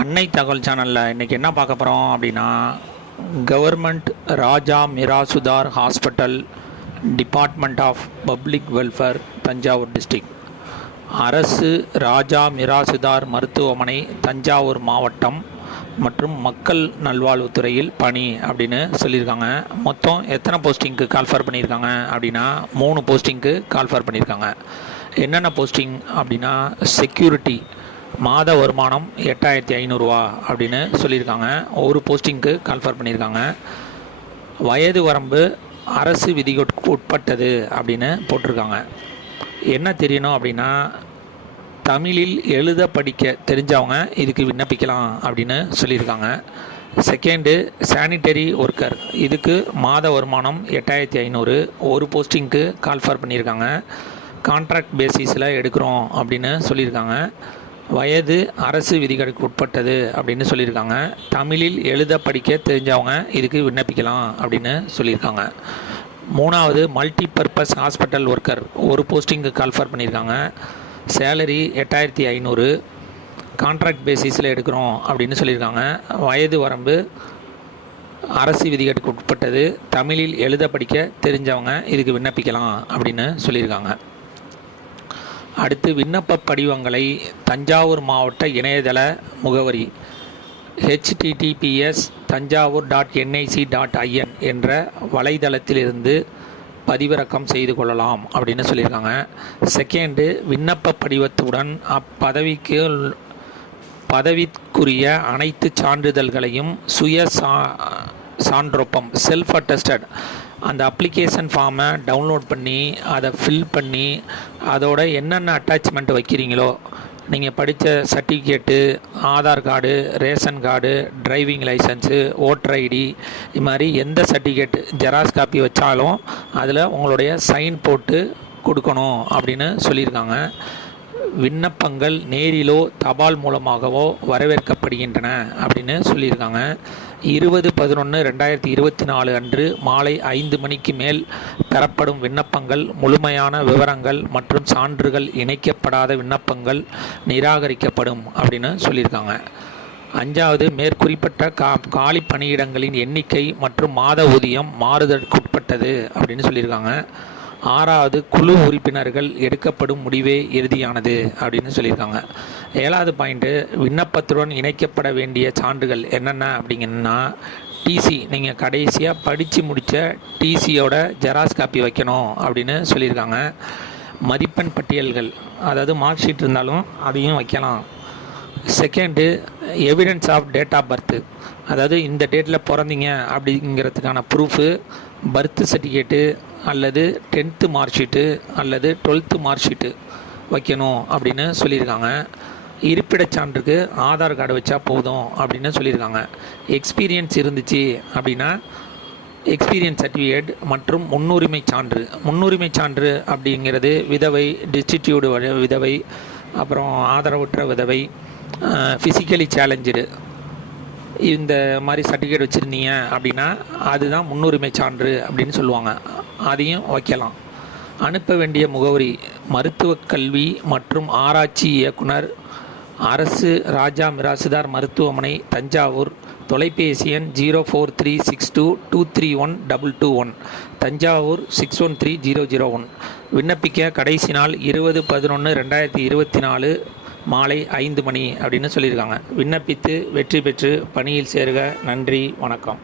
அன்னை தகவல் சேனலில் இன்றைக்கி என்ன பார்க்க போகிறோம் அப்படின்னா, government Raja Mirasdar hospital, department of public welfare, Thanjavur district. அரசு ராஜா மிராசுதார் மருத்துவமனை, தஞ்சாவூர் மாவட்டம் மற்றும் மக்கள் நல்வாழ்வுத்துறையில் பணி அப்படின்னு சொல்லியிருக்காங்க. மொத்தம் எத்தனை போஸ்டிங்க்கு கால்ஃபர் பண்ணியிருக்காங்க அப்படின்னா 3 போஸ்டிங்க்கு கால்ஃபர் பண்ணியிருக்காங்க. என்னென்ன போஸ்டிங் அப்படின்னா, செக்யூரிட்டி மாத வருமானம் 8500 ரூபா அப்படின்னு சொல்லியிருக்காங்க. ஒரு போஸ்டிங்க்கு கால்ஃபர் பண்ணியிருக்காங்க. வயது வரம்பு அரசு விதிகளுக்கு உட்பட்டது அப்படின்னு போட்டிருக்காங்க. என்ன தெரியணும் அப்படின்னா, தமிழில் எழுத படிக்க தெரிஞ்சவங்க இதுக்கு விண்ணப்பிக்கலாம் அப்படின்னு சொல்லியிருக்காங்க. செகண்டு, சானிட்டரி ஒர்க்கர், இதுக்கு மாத வருமானம் 8500, ஒரு போஸ்டிங்க்கு கால்ஃபர் பண்ணியிருக்காங்க. கான்ட்ராக்ட் பேசிஸில் எடுக்கிறோம் அப்படின்னு சொல்லியிருக்காங்க. வயது அரசு விதிகளுக்கு உட்பட்டது அப்படின்னு சொல்லியிருக்காங்க. தமிழில் எழுத படிக்க தெரிஞ்சவங்க இதுக்கு விண்ணப்பிக்கலாம் அப்படின்னு சொல்லியிருக்காங்க. 3வது, மல்டிபர்பஸ் ஹாஸ்பிட்டல் ஒர்க்கர், ஒரு போஸ்டிங்கு கால்ஃபர் பண்ணியிருக்காங்க. சேலரி 8500, கான்ட்ராக்ட் பேசிஸில் எடுக்கிறோம் அப்படின்னு சொல்லியிருக்காங்க. வயது வரம்பு அரசு விதிகளுக்கு உட்பட்டது, தமிழில் எழுத படிக்க தெரிஞ்சவங்க இதுக்கு விண்ணப்பிக்கலாம் அப்படின்னு சொல்லியிருக்காங்க. அடுத்து, விண்ணப்ப படிவங்களை தஞ்சாவூர் மாவட்ட இணையதள முகவரி https://tanjavur.nic.in என்ற வலைதளத்திலிருந்து பதிவிறக்கம் செய்து கொள்ளலாம் அப்படின்னு சொல்லியிருக்காங்க. செகண்டு, விண்ணப்ப படிவத்துடன் பதவிக்குரிய அனைத்து சான்றிதழ்களையும் சான்றொப்பம் செல்ஃப் அட்டஸ்டட் அந்த அப்ளிகேஷன் ஃபார்மை டவுன்லோட் பண்ணி அதை ஃபில் பண்ணி அதோட என்னென்ன அட்டாச்மெண்ட் வைக்கிறீங்களோ, நீங்கள் படித்த certificate, Aadhaar card, ration card, driving licence, voter ID, இது மாதிரி எந்த சர்டிஃபிகேட் ஜெராக்ஸ் காப்பி வச்சாலும் அதில் உங்களுடைய சைன் போட்டு கொடுக்கணும் அப்படின்னு சொல்லியிருக்காங்க. விண்ணப்பங்கள் நேரிலோ தபால் மூலமாகவோ வரவேற்கப்படுகின்றன அப்படின்னு சொல்லியிருக்காங்க. 20/11/2024 அன்று மாலை 5 மணிக்கு மேல் பெறப்படும் விண்ணப்பங்கள், முழுமையான விவரங்கள் மற்றும் சான்றுகள் இணைக்கப்படாத விண்ணப்பங்கள் நிராகரிக்கப்படும் அப்படின்னு சொல்லியிருக்காங்க. 5வது, மேற்குறிப்பிட்ட காலி பணியிடங்களின் எண்ணிக்கை மற்றும் மாத ஊதியம் மாறுதலுக்குட்பட்டது அப்படின்னு சொல்லியிருக்காங்க. 6வது, குழு உறுப்பினர்கள் எடுக்கப்படும் முடிவே இறுதியானது அப்படின்னு சொல்லியிருக்காங்க. 7வது பாயிண்ட்டு, விண்ணப்பத்துடன் இணைக்கப்பட வேண்டிய சான்றுகள் என்னென்ன அப்படிங்கன்னா, டிசி, நீங்கள் கடைசியாக படித்து முடித்த டிசியோட ஜெராக்ஸ் காப்பி வைக்கணும் அப்படின்னு சொல்லியிருக்காங்க. மதிப்பெண் பட்டியல்கள், அதாவது மார்க் ஷீட் இருந்தாலும் அதையும் வைக்கலாம். Second, evidence of date of birth, அதாவது இந்த டேட்டில் பிறந்தீங்க அப்படிங்கிறதுக்கான ப்ரூஃபு, பர்த் சர்டிஃபிகேட்டு அல்லது 10th மார்க் ஷீட்டு அல்லது 12th மார்க் ஷீட்டு வைக்கணும் அப்படின்னு சொல்லியிருக்காங்க. இருப்பிடச் சான்றுக்கு ஆதார் கார்டு வச்சா போதும் அப்படின்னு சொல்லியிருக்காங்க. எக்ஸ்பீரியன்ஸ் இருந்துச்சு அப்படின்னா எக்ஸ்பீரியன்ஸ் சர்டிஃபிகேட் மற்றும் முன்னுரிமை சான்று. முன்னுரிமை சான்று அப்படிங்கிறது விதவை, டிஸ்டிடியூடு விதவை, அப்புறம் ஆதரவற்ற விதவை, ஃபிசிக்கலி சேலஞ்சு, இந்த மாதிரி சர்டிஃபிகேட் வச்சுருந்தீங்க அப்படின்னா அதுதான் முன்னுரிமை சான்று அப்படின்னு சொல்லுவாங்க. அதையும் வைக்கலாம். அனுப்ப வேண்டிய முகவரி மருத்துவக் கல்வி மற்றும் ஆராய்ச்சி இயக்குனர், அரசு ராஜா மிராசுதார் மருத்துவமனை, தஞ்சாவூர். தொலைபேசி எண் 0436223121, தஞ்சாவூர் 613001. விண்ணப்பிக்க கடைசி நாள் 20/11/2024 மாலை 5 மணி அப்படின்னு சொல்லியிருக்காங்க. விண்ணப்பித்து வெற்றி பெற்று பணியில் சேருக. நன்றி, வணக்கம்.